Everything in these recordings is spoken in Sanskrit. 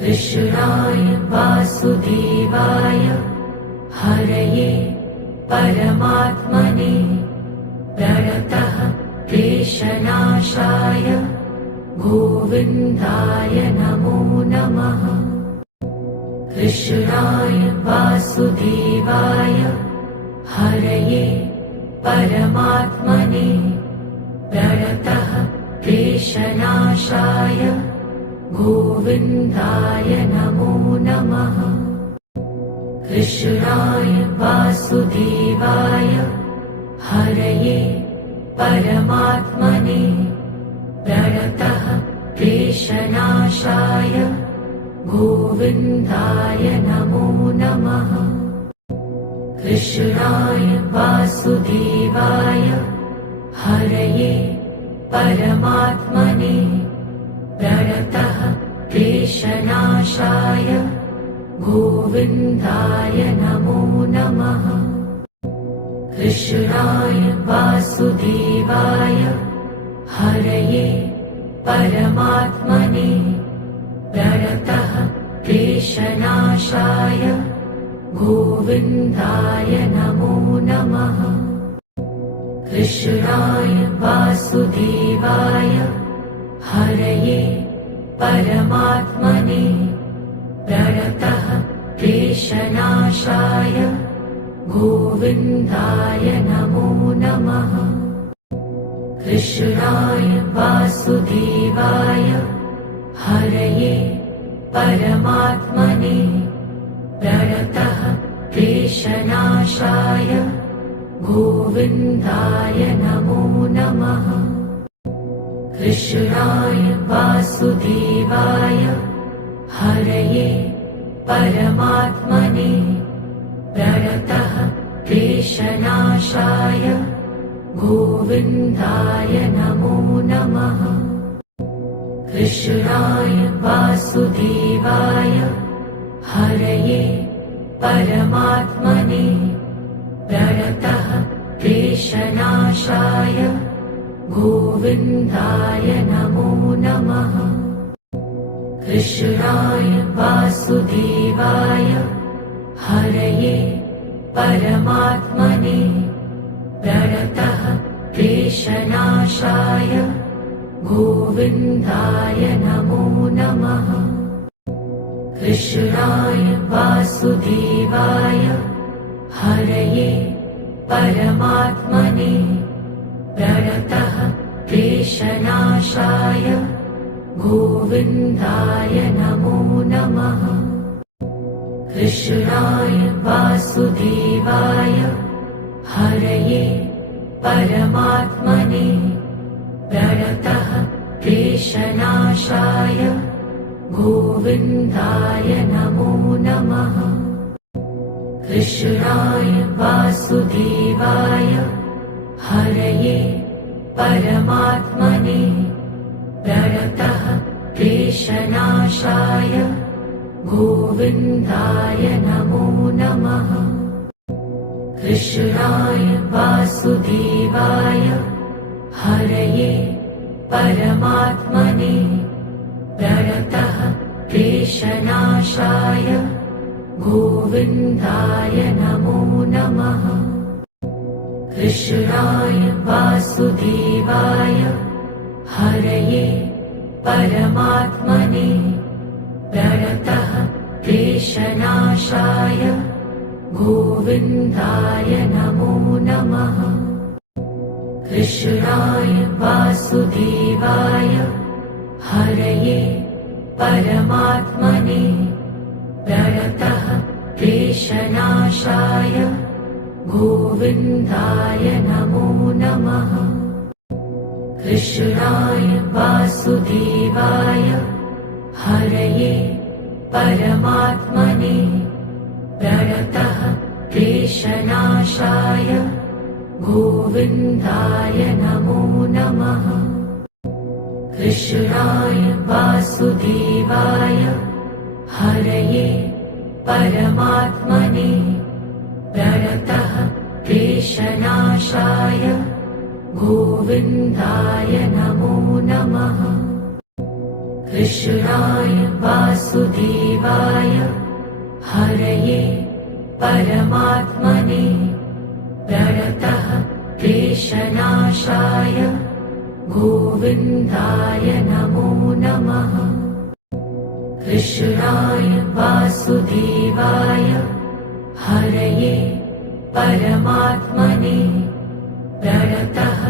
कृष्णाय वासुदेवाय हरये परमात्मने प्रणतः क्लेशनाशाय गोविन्दाय नमो नमः। कृष्णाय वासुदेवाय हरये परमात्मने प्रणतः क्लेशनाशाय गोविन्दाय नमो नमः। कृष्णाय वासुदेवाय हरये परमात्मने प्रणतः क्लेशनाशाय गोविन्दाय नमो नमः। कृष्णाय वासुदेवाय हरये परमात्मने प्रणतः क्लेशनाशाय गोविन्दाय नमो नमः। कृष्णाय वासुदेवाय हरये परमात्मने प्रणतः क्लेशनाशाय गोविन्दाय नमो नमः। कृष्णाय वासुदेवाय हरये परमात्मने प्रणतः क्लेशनाशाय गोविन्दाय नमो नमः। कृष्णाय वासुदेवाय हरये परमात्मने प्रणतः क्लेशनाशाय गोविन्दाय नमो नमः। कृष्णाय वासुदेवाय हरये परमात्मने प्रणतः क्लेशनाशाय गोविन्दाय नमो नमः। कृष्णाय वासुदेवाय हरये परमात्मने प्रणतः क्लेशनाशाय गोविन्दाय नमो नमः। कृष्णाय वासुदेवाय हरये परमात्मने प्रणतः क्लेशनाशाय गोविन्दाय नमो नमः। कृष्णाय वासुदेवाय हरये परमात्मने प्रणतः क्लेशनाशाय गोविन्दाय नमो नमः। कृष्णाय वासुदेवाय हरये परमात्मने प्रणतः क्लेशनाशाय गोविन्दाय नमो नमः। कृष्णाय वासुदेवाय हरये परमात्मने प्रणतः क्लेशनाशाय गोविन्दाय नमो नमः। कृष्णाय वासुदेवाय हरये परमात्मने प्रणतः क्लेशनाशाय गोविन्दाय नमो नमः। कृष्णाय वासुदेवाय हरये परमात्मने प्रणतः क्लेशनाशाय गोविन्दाय नमो नमः। कृष्णाय वासुदेवाय हरये परमात्मने प्रणतः क्लेशनाशाय गोविन्दाय नमो नमः। कृष्णाय वासुदेवाय हरये परमात्मने प्रणतः क्लेशनाशाय गोविन्दाय नमो नमः। कृष्णाय वासुदेवाय हरये परमात्मने प्रणतः क्लेशनाशाय गोविन्दाय नमो नमः। कृष्णाय वासुदेवाय हरये परमात्मने प्रणतः क्लेशनाशाय गोविन्दाय नमो नमः। कृष्णाय वासुदेवाय हरये परमात्मने प्रणतः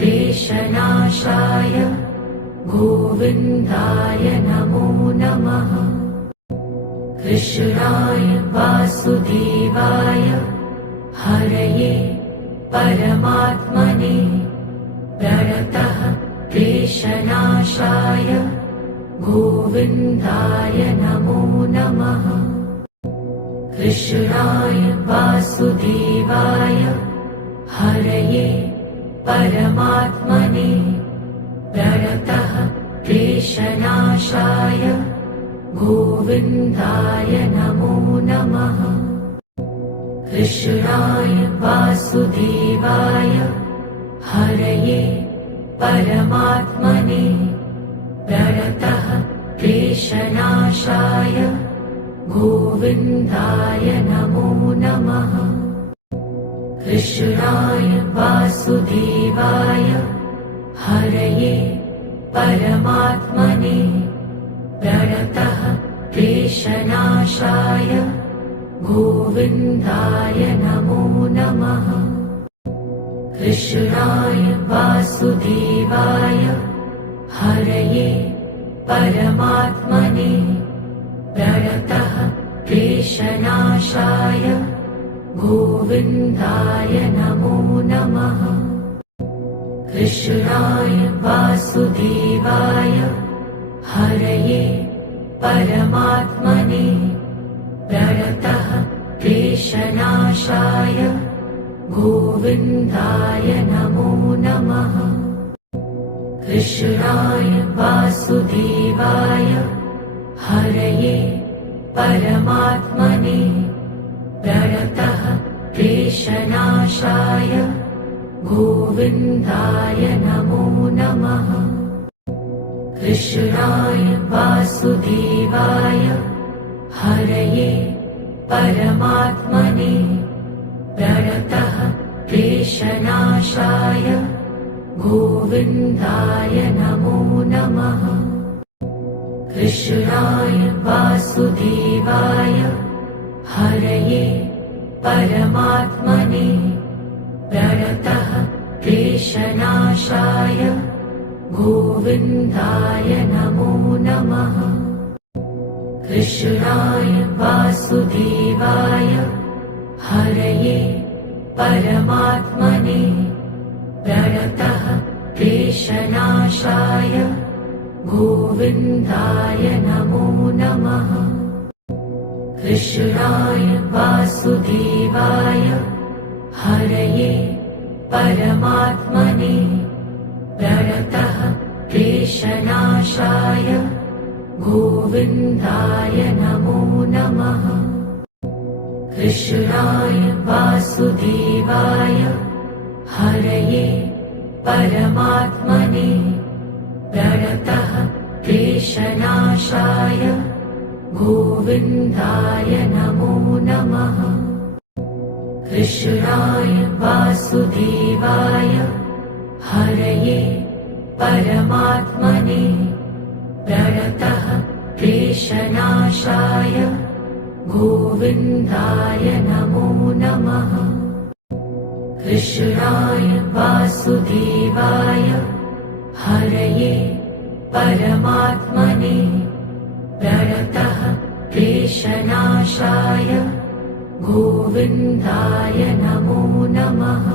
क्लेशनाशाय गोविन्दाय नमो नमः। कृष्णाय वासुदेवाय हरये परमात्मने प्रणतः क्लेशनाशाय गोविन्दाय नमो नमः। कृष्णाय वासुदेवाय हरये परमात्मने प्रणतः क्लेशनाशाय गोविन्दाय नमो नमः। कृष्णाय वासुदेवाय हरये परमात्मने प्रणतः क्लेशनाशाय गोविन्दाय नमो नमः। कृष्णाय वासुदेवाय हरये परमात्मने प्रणतः क्लेशनाशाय गोविन्दाय नमो नमः। कृष्णाय वासुदेवाय हरये परमात्मने प्रणतः क्लेशनाशाय गोविन्दाय नमो नमः। कृष्णाय वासुदेवाय हरये परमात्मने प्रणतः क्लेशनाशाय गोविन्दाय नमो नमः। कृष्णाय वासुदेवाय हरये परमात्मने प्रणतः क्लेशनाशाय गोविन्दाय नमो नमः। कृष्णाय वासुदेवाय हरये परमात्मने प्रणतः क्लेशनाशाय गोविन्दाय नमो नमः। कृष्णाय वासुदेवाय हरये परमात्मने प्रणतः क्लेशनाशाय गोविन्दाय नमो नमः। कृष्णाय वासुदेवाय हरये परमात्मने प्रणतः क्लेशनाशाय गोविन्दाय नमो नमः। कृष्णाय वासुदेवाय हरये परमात्मने प्रणतः क्लेशनाशाय गोविन्दाय नमो नमः। कृष्णाय वासुदेवाय हरये परमात्मने प्रणतः क्लेशनाशाय गोविन्दाय नमो नमः। कृष्णाय वासुदेवाय हरये परमात्मने प्रणतः क्लेशनाशाय गोविन्दाय नमो नमः। कृष्णाय वासुदेवाय हरये परमात्मने प्रणतः क्लेशनाशाय गोविन्दाय नमो नमः।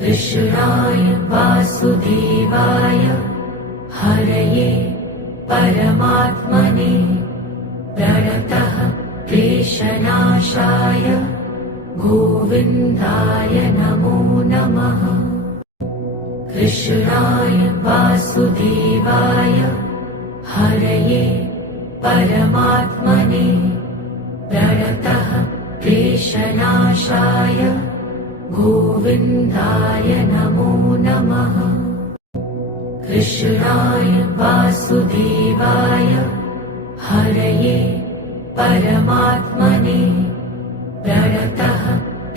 कृष्णाय वासुदेवाय हरये परमात्मने प्रणतः क्लेशनाशाय गोविन्दाय नमो नमः। कृष्णाय वासुदेवाय हरये परमात्मने प्रणतः क्लेशनाशाय गोविन्दाय नमो नमः। कृष्णाय वासुदेवाय हरये परमात्मने प्रणतः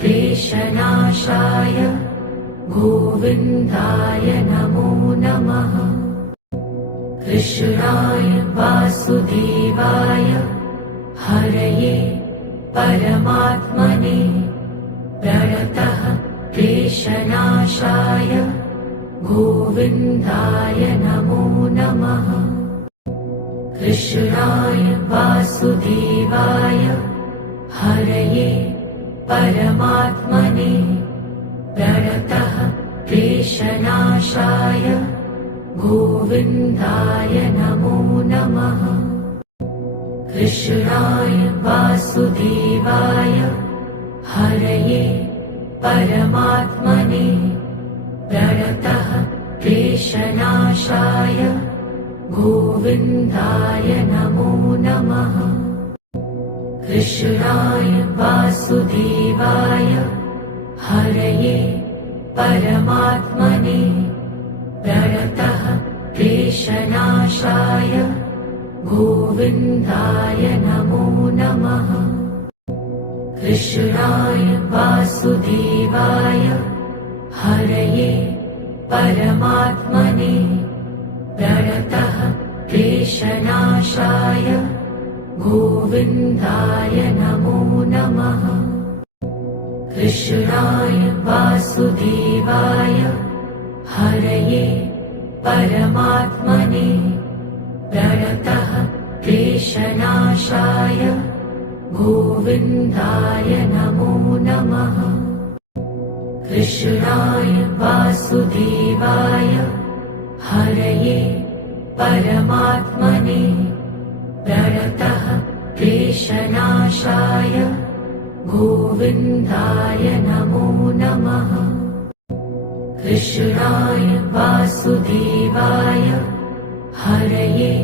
क्लेशनाशाय गोविन्दाय नमो नमः। कृष्णाय वासुदेवाय हरये परमात्मने प्रणतः क्लेशनाशाय गोविन्दाय नमो नमः। कृष्णाय वासुदेवाय हरये परमात्मने प्रणतः क्लेशनाशाय गोविन्दाय नमो नमः। कृष्णाय वासुदेवाय हरये परमात्मने प्रणतः क्लेशनाशाय गोविन्दाय नमो नमः। कृष्णाय वासुदेवाय हरये परमात्मने प्रणतः क्लेशनाशाय गोविन्दाय नमो नमः। कृष्णाय वासुदेवाय हरये परमात्मने प्रणतः क्लेशनाशाय गोविन्दाय नमो नमः। कृष्णाय वासुदेवाय हरये परमात्मने प्रणतः क्लेशनाशाय गोविन्दाय नमो नमः। कृष्णाय वासुदेवाय हरये परमात्मने प्रणतः क्लेशनाशाय गोविन्दाय नमो नमः। कृष्णाय वासुदेवाय हरये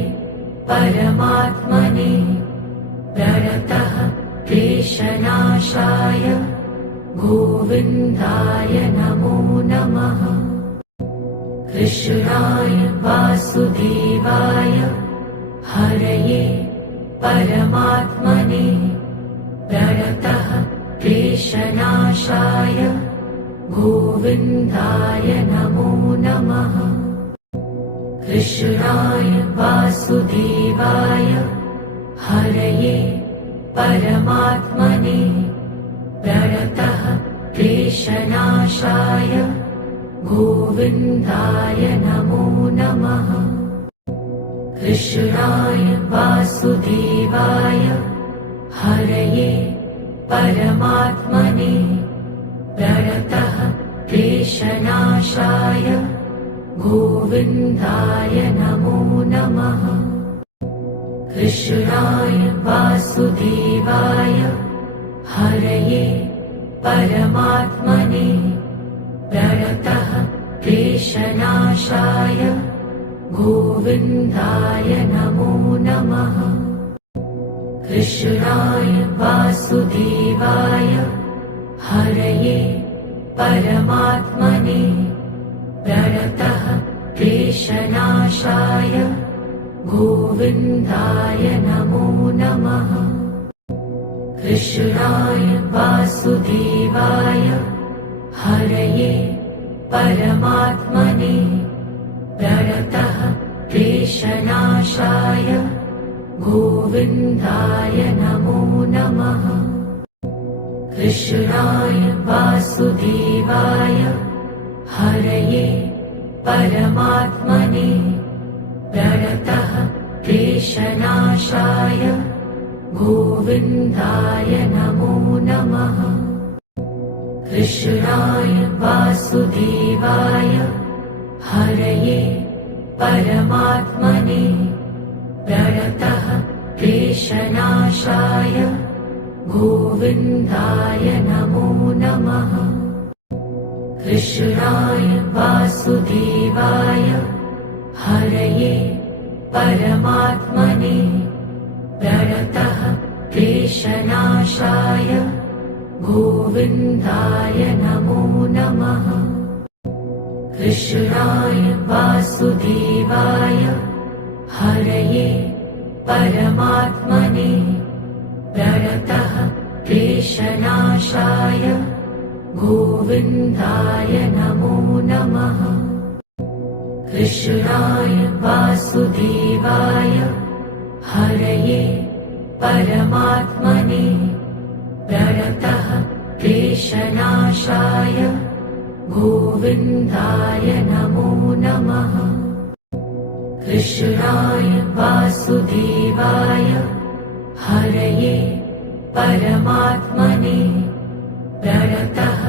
परमात्मने प्रणतः क्लेशनाशाय गोविन्दाय नमो नमः। कृष्णाय वासुदेवाय हरये परमात्मने प्रणतः क्लेशनाशाय गोविन्दाय नमो नमः। कृष्णाय वासुदेवाय हरये परमात्मने प्रणतः क्लेशनाशाय गोविन्दाय नमो नमः। कृष्णाय वासुदेवाय हरये परमात्मने प्रणतः क्लेशनाशाय गोविन्दाय नमो नमः। कृष्णाय वासुदेवाय हरये परमात्मने प्रणतः क्लेशनाशाय गोविन्दाय नमो नमः। कृष्णाय वासुदेवाय हरये परमात्मने प्रणतः क्लेशनाशाय गोविन्दाय नमो नमः। कृष्णाय वासुदेवाय हरये परमात्मने प्रणतः क्लेशनाशाय गोविन्दाय नमो नमः। कृष्णाय वासुदेवाय हरये परमात्मने प्रणतः क्लेशनाशाय गोविन्दाय नमो नमः। कृष्णाय वासुदेवाय हरये परमात्मने प्रणतः क्लेशनाशाय गोविन्दाय नमो नमः। कृष्णाय वासुदेवाय हरये परमात्मने प्रणतः क्लेशनाशाय गोविन्दाय नमो नमः। कृष्णाय वासुदेवाय हरये परमात्मने प्रणतः क्लेशनाशाय गोविन्दाय नमो नमः। कृष्णाय वासुदेवाय हरये परमात्मने प्रणतः क्लेशनाशाय गोविन्दाय नमो नमः। कृष्णाय वासुदेवाय हरये परमात्मने प्रणतः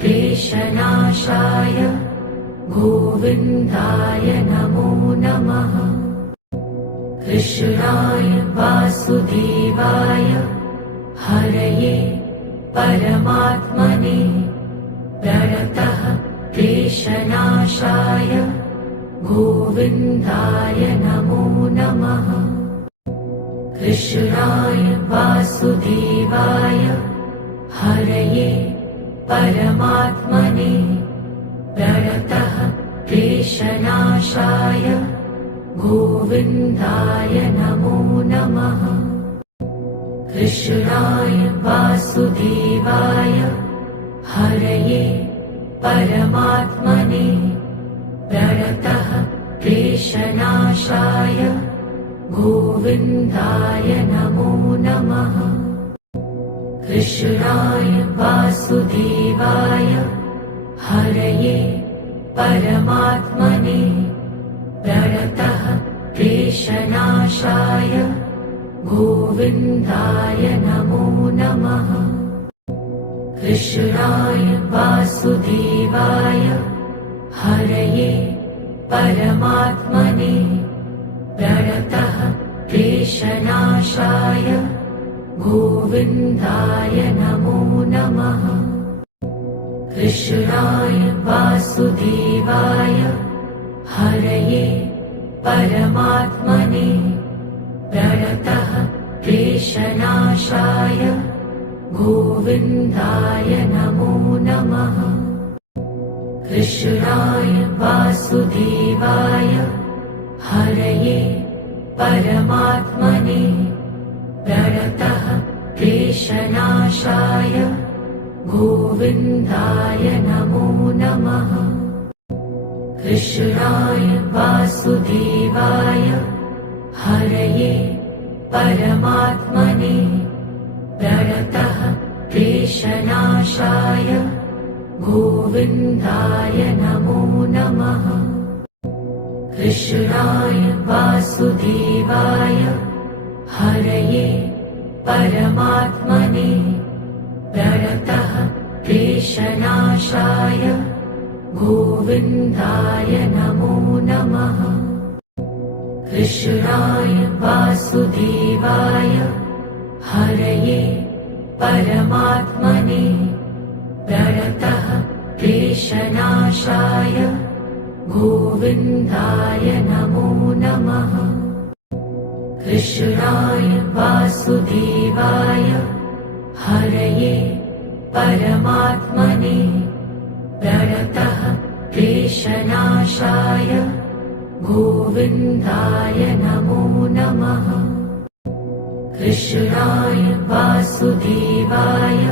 क्लेशनाशाय गोविन्दाय नमो नमः। कृष्णाय वासुदेवाय हरये परमात्मने प्रणतः क्लेशनाशाय गोविन्दाय नमो नमः। कृष्णाय वासुदेवाय हरये परमात्मने प्रणतः क्लेशनाशाय गोविन्दाय नमो नमः। कृष्णाय वासुदेवाय हरये परमात्मने प्रणतः क्लेशनाशाय गोविन्दाय नमो नमः। कृष्णाय वासुदेवाय हरये परमात्मने प्रणतः क्लेशनाशाय गोविन्दाय नमो नमः। कृष्णाय वासुदेवाय हरये परमात्मने प्रणतः क्लेशनाशाय गोविन्दाय नमो नमः। कृष्णाय वासुदेवाय हरये परमात्मने प्रणतः क्लेशनाशाय गोविन्दाय नमो नमः। कृष्णाय वासुदेवाय हरये परमात्मने प्रणतः क्लेशनाशाय गोविन्दाय नमो नमः। कृष्णाय वासुदेवाय हरये परमात्मने प्रणतः क्लेशनाशाय गोविन्दाय नमो नमः। कृष्णाय वासुदेवाय हरये परमात्मने प्रणतः क्लेशनाशाय गोविन्दाय नमो नमः। कृष्णाय वासुदेवाय हरये परमात्मने प्रणतः क्लेशनाशाय गोविन्दाय नमो नमः। कृष्णाय वासुदेवाय हरये परमात्मने प्रणतः क्लेशनाशाय गोविन्दाय नमो नमः। कृष्णाय वासुदेवाय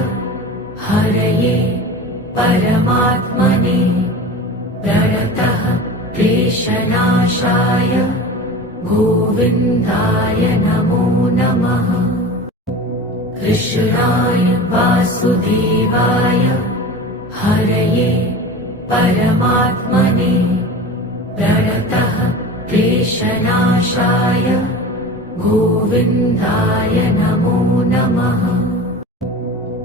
हरये परमात्मने प्रणतः क्लेशनाशाय गोविन्दाय नमो नमः। कृष्णाय वासुदेवाय हरये परमात्मने प्रणतः क्लेशनाशाय गोविन्दाय नमो नमः।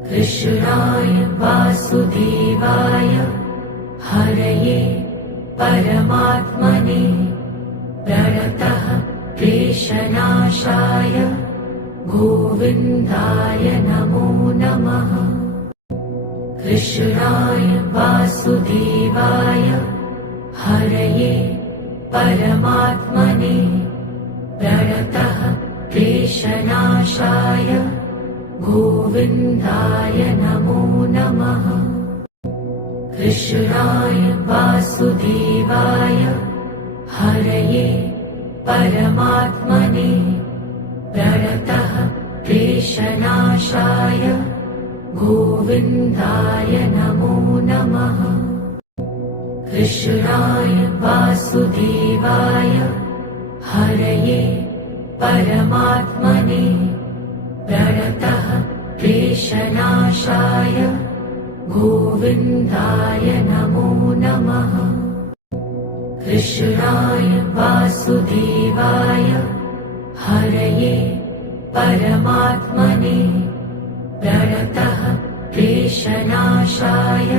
कृष्णाय वासुदेवाय हरये परमात्मने प्रणतः क्लेशनाशाय गोविन्दाय नमो नमः। कृष्णाय वासुदेवाय हरये परमात्मने प्रणतः क्लेशनाशाय गोविन्दाय नमो नमः। कृष्णाय वासुदेवाय हरये परमात्मने प्रणतः क्लेशनाशाय गोविन्दाय नमो नमः। कृष्णाय वासुदेवाय हरये परमात्मने प्रणतः क्लेशनाशाय गोविन्दाय नमो नमः। कृष्णाय वासुदेवाय हरये परमात्मने प्रणतः क्लेशनाशाय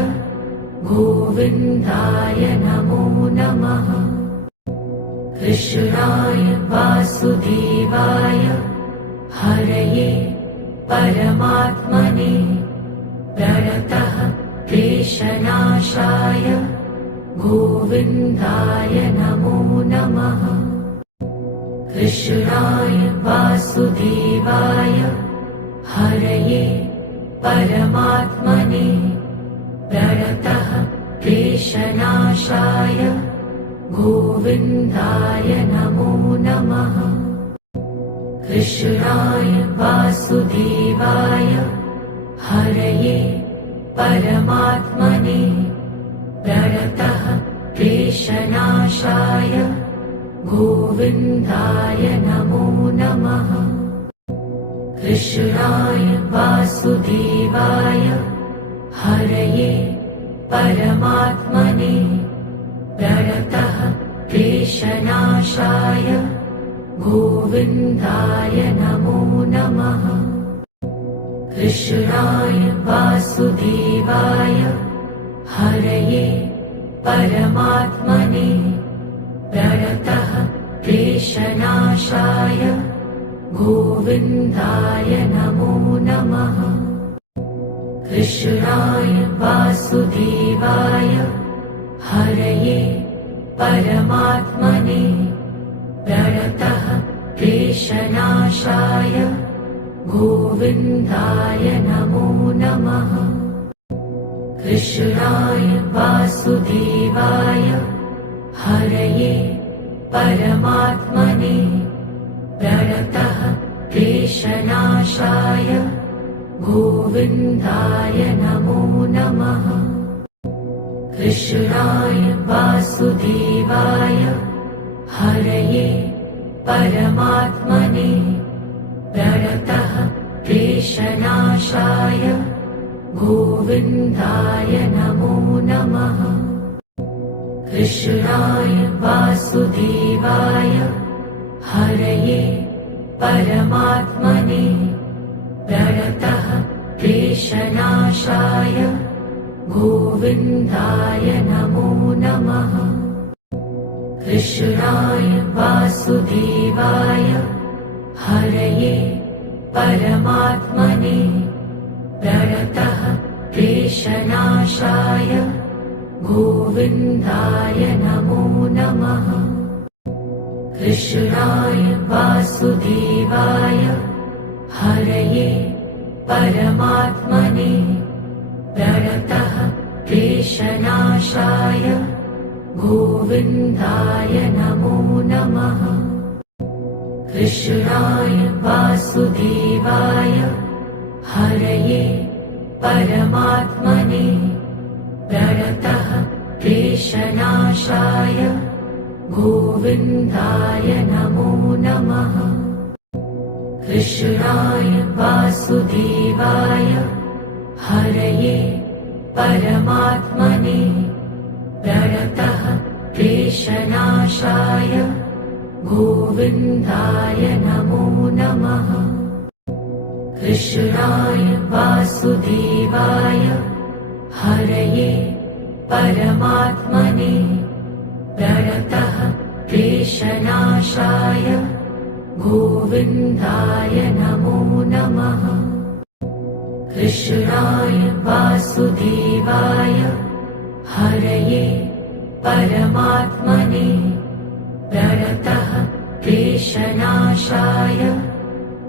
गोविन्दाय नमो नमः। कृष्णाय वासुदेवाय हरये परमात्मने प्रणतः क्लेशनाशाय गोविन्दाय नमो नमः। कृष्णाय वासुदेवाय हरये परमात्मने प्रणतः क्लेशनाशाय गोविन्दाय नमो नमः। कृष्णाय वासुदेवाय हरये परमात्मने प्रणतः क्लेशनाशाय गोविन्दाय नमो नमः। कृष्णाय वासुदेवाय हरये परमात्मने प्रणतः क्लेशनाशाय गोविन्दाय नमो नमः। कृष्णाय वासुदेवाय हरये परमात्मने प्रणतः क्लेशनाशाय गोविन्दाय नमो नमः। कृष्णाय वासुदेवाय हरये परमात्मने प्रणतः क्लेशनाशाय गोविन्दाय नमो नमः। कृष्णाय वासुदेवाय हरये परमात्मने प्रणतः क्लेशनाशाय गोविन्दाय नमो नमः। कृष्णाय वासुदेवाय हरये परमात्मने प्रणतः क्लेशनाशाय गोविन्दाय नमो नमः। कृष्णाय वासुदेवाय हरये परमात्मने प्रणतः क्लेशनाशाय गोविन्दाय नमो नमः। कृष्णाय वासुदेवाय हरये परमात्मने प्रणतः क्लेशनाशाय गोविन्दाय नमो नमः। कृष्णाय वासुदेवाय हरये परमात्मने प्रणतः क्लेशनाशाय गोविन्दाय नमो नमः। कृष्णाय वासुदेवाय हरये परमात्मने प्रणतः क्लेशनाशाय गोविन्दाय नमो नमः। कृष्णाय वासुदेवाय हरये परमात्मने प्रणतः क्लेशनाशाय गोविन्दाय नमो नमः। कृष्णाय वासुदेवाय हरये परमात्मने प्रणतः क्लेशनाशाय गोविन्दाय नमो नमः। कृष्णाय वासुदेवाय हरये परमात्मने प्रणतः क्लेशनाशाय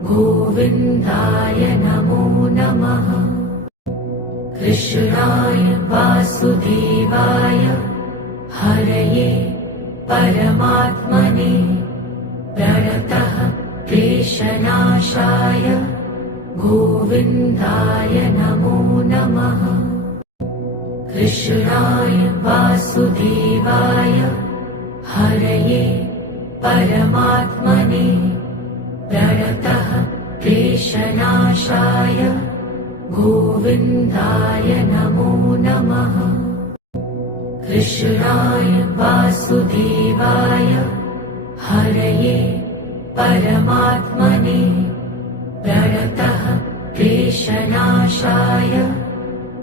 गोविन्दाय नमो नमः। कृष्णाय वासुदेवाय हरये परमात्मने प्रणतः क्लेशनाशाय गोविन्दाय नमो नमः। कृष्णाय वासुदेवाय हरये परमात्मने प्रणतः क्लेशनाशाय गोविन्दाय नमो नमः। कृष्णाय वासुदेवाय हरये परमात्मने प्रणतः क्लेशनाशाय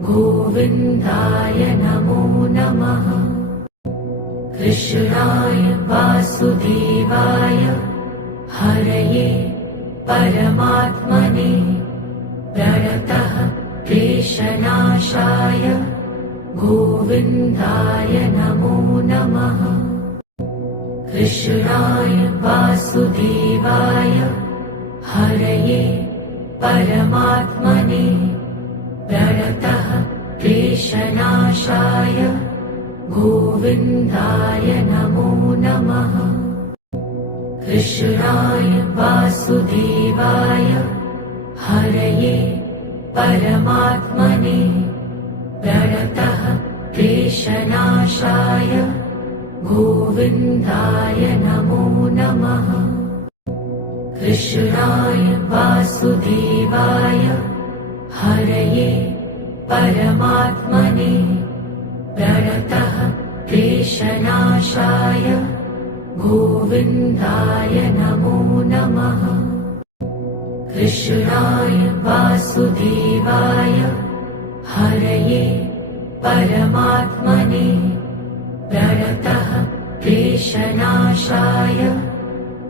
गोविन्दाय नमो नमः। कृष्णाय वासुदेवाय हरये परमात्मने प्रणतः क्लेशनाशाय गोविन्दाय नमो नमः। कृष्णाय वासुदेवाय हरये परमात्मने प्रणतः क्लेशनाशाय गोविन्दाय नमो नमः। कृष्णाय वासुदेवाय हरये परमात्मने प्रणतः क्लेशनाशाय गोविन्दाय नमो नमः। कृष्णाय वासुदेवाय हरये परमात्मने प्रणतः क्लेशनाशाय गोविन्दाय नमो नमः। कृष्णाय वासुदेवाय हरये परमात्मने प्रणतः क्लेशनाशाय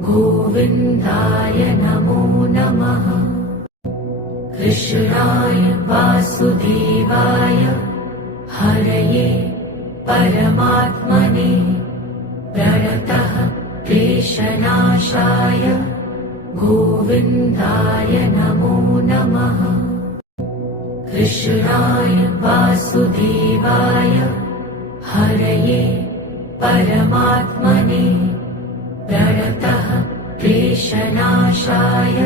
गोविन्दाय नमो नमः। कृष्णाय वासुदेवाय हरये परमात्मने प्रणतः क्लेशनाशाय गोविन्दाय नमो नमः। कृष्णाय वासुदेवाय हरये परमात्मने प्रणतः क्लेशनाशाय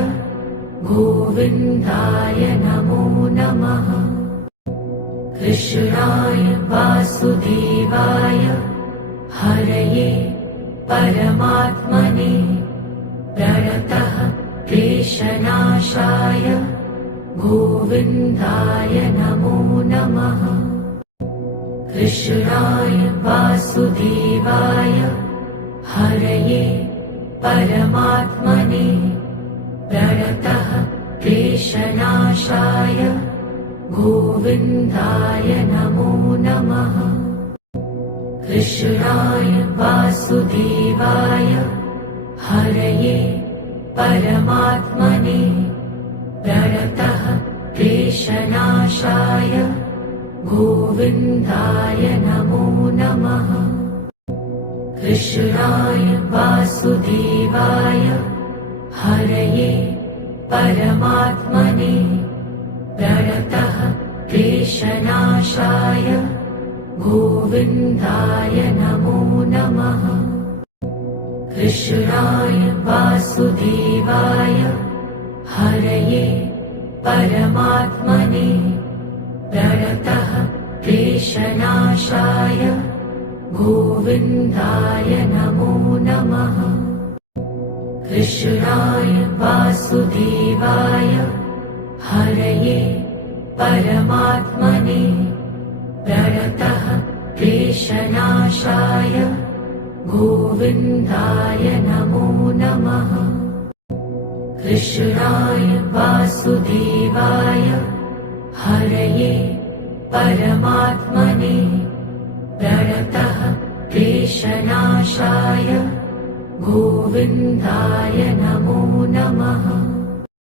गोविन्दाय नमो नमः। कृष्णाय वासुदेवाय हरये परमात्मने प्रणतः क्लेशनाशाय गोविन्दाय नमो नमः। कृष्णाय वासुदेवाय हरये परमात्मने प्रणतः क्लेशनाशाय गोविन्दाय नमो नमः। कृष्णाय वासुदेवाय हरये परमात्मने प्रणतः क्लेशनाशाय गोविन्दाय नमो नमः। कृष्णाय वासुदेवाय हरये परमात्मने प्रणतः क्लेशनाशाय गोविन्दाय नमो नमः। कृष्णाय वासुदेवाय हरये परमात्मने प्रणतः क्लेशनाशाय गोविन्दाय नमो नमः। कृष्णाय वासुदेवाय हरये परमात्मने प्रणतः क्लेशनाशाय गोविन्दाय नमो नमः। कृष्णाय वासुदेवाय हरये परमात्मने प्रणतः क्लेशनाशाय गोविन्दाय नमो नमः।